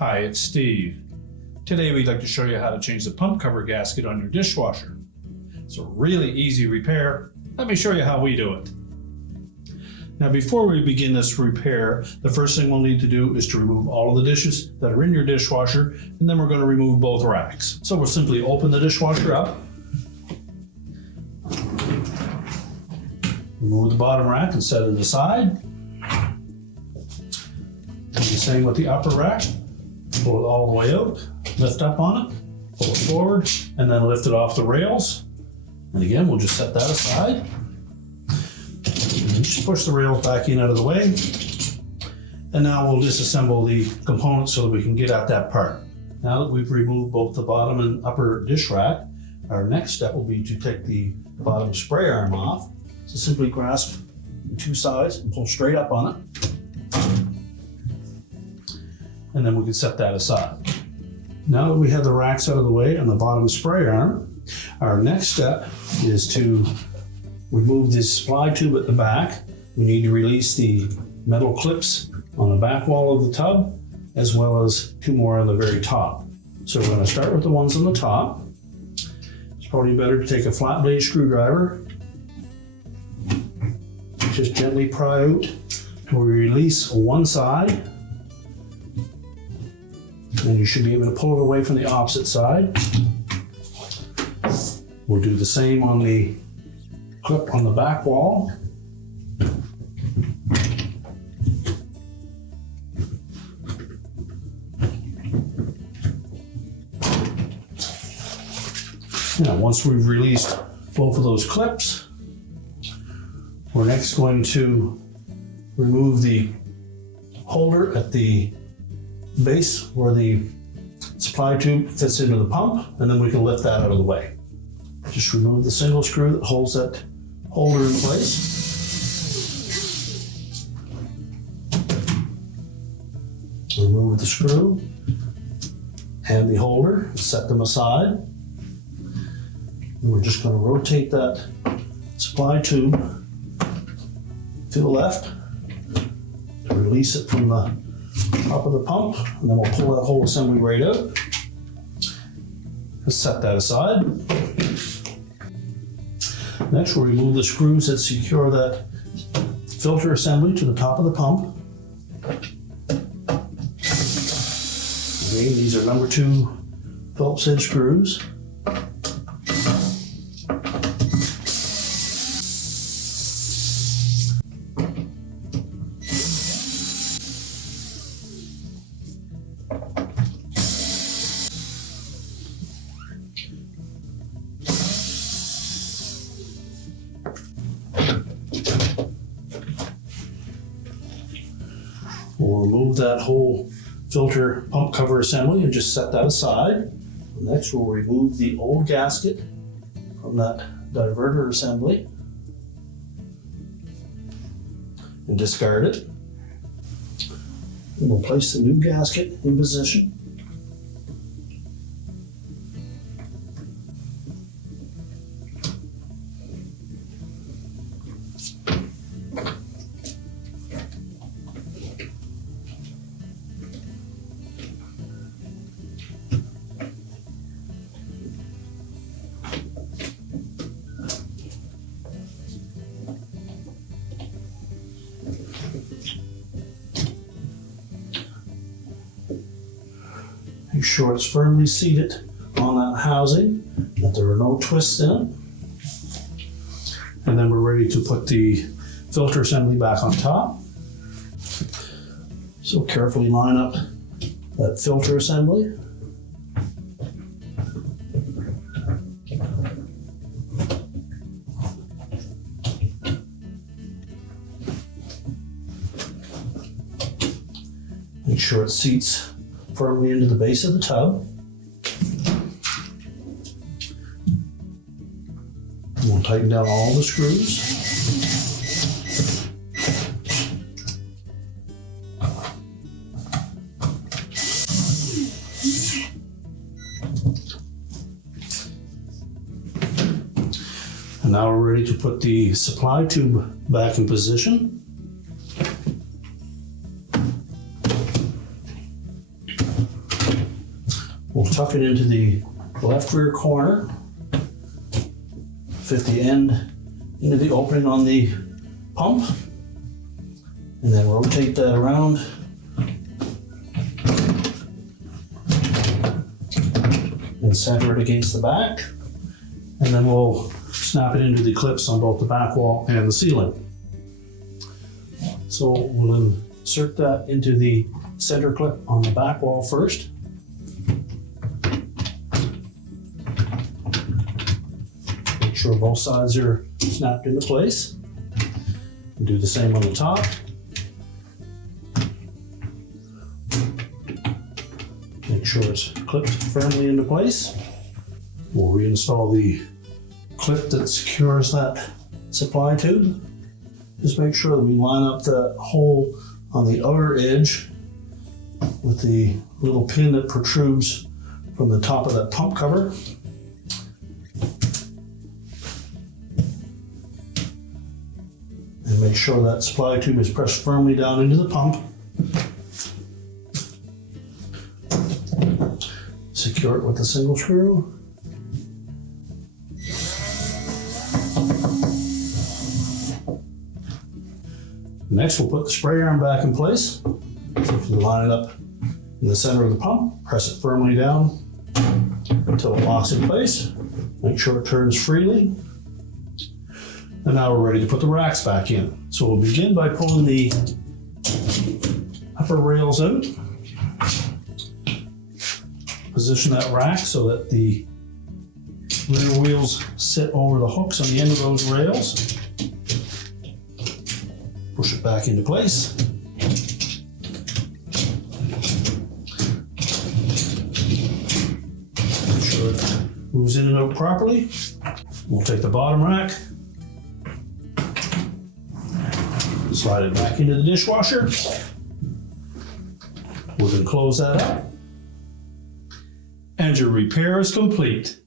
Hi, it's Steve. Today we'd like to show you how to change the pump cover gasket on your dishwasher. It's a really easy repair. Let me show you how we do it. Now before we begin this repair, the first thing we'll need to do is to remove all of the dishes that are in your dishwasher, and then we're going to remove both racks. So we'll simply open the dishwasher up, remove the bottom rack and set it aside. Do the same with the upper rack. Pull it all the way out, lift up on it, pull it forward, and then lift it off the rails. And again, we'll just set that aside. And just push the rails back in out of the way. And now we'll disassemble the components so that we can get at that part. Now that we've removed both the bottom and upper dish rack, our next step will be to take the bottom spray arm off. So simply grasp the two sides and pull straight up on it. And then we can set that aside. Now that we have the racks out of the way and the bottom spray arm, our next step is to remove this supply tube at the back. We need to release the metal clips on the back wall of the tub, as well as two more on the very top. So we're going to start with the ones on the top. It's probably better to take a flat blade screwdriver, just gently pry out till we release one side. And you should be able to pull it away from the opposite side. We'll do the same on the clip on the back wall. Now, once we've released both of those clips, we're next going to remove the holder at the base where the supply tube fits into the pump, and then we can lift that out of the way. Just remove the single screw that holds that holder in place. Remove the screw and the holder, set them aside. And we're just going to rotate that supply tube to the left to release it from the top of the pump, and then we'll pull that whole assembly right out. Let's set that aside. Next, we'll remove the screws that secure that filter assembly to the top of the pump. Again, these are number 2 Phillips head screws. We'll remove that whole filter pump cover assembly and just set that aside. Next, we'll remove the old gasket from that diverter assembly and discard it. And we'll place the new gasket in position. Make sure it's firmly seated on that housing, that there are no twists in it. And then we're ready to put the filter assembly back on top. So carefully line up that filter assembly. Make sure it seats firmly into the base of the tub. And we'll tighten down all the screws. And now we're ready to put the supply tube back in position. We'll tuck it into the left rear corner, fit the end into the opening on the pump, and then rotate that around. And center it against the back, and then we'll snap it into the clips on both the back wall and the ceiling. So we'll insert that into the center clip on the back wall first. Make sure both sides are snapped into place. And do the same on the top. Make sure it's clipped firmly into place. We'll reinstall the clip that secures that supply tube. Just make sure that we line up the hole on the outer edge with the little pin that protrudes from the top of that pump cover. And make sure that supply tube is pressed firmly down into the pump. Secure it with a single screw. Next, we'll put the spray arm back in place. So if you line it up in the center of the pump, press it firmly down until it locks in place. Make sure it turns freely. And now we're ready to put the racks back in. So we'll begin by pulling the upper rails out. Position that rack so that the rear wheels sit over the hooks on the end of those rails. Push it back into place. Make sure it moves in and out properly. We'll take the bottom rack, slide it back into the dishwasher. We'll then close that up. And your repair is complete.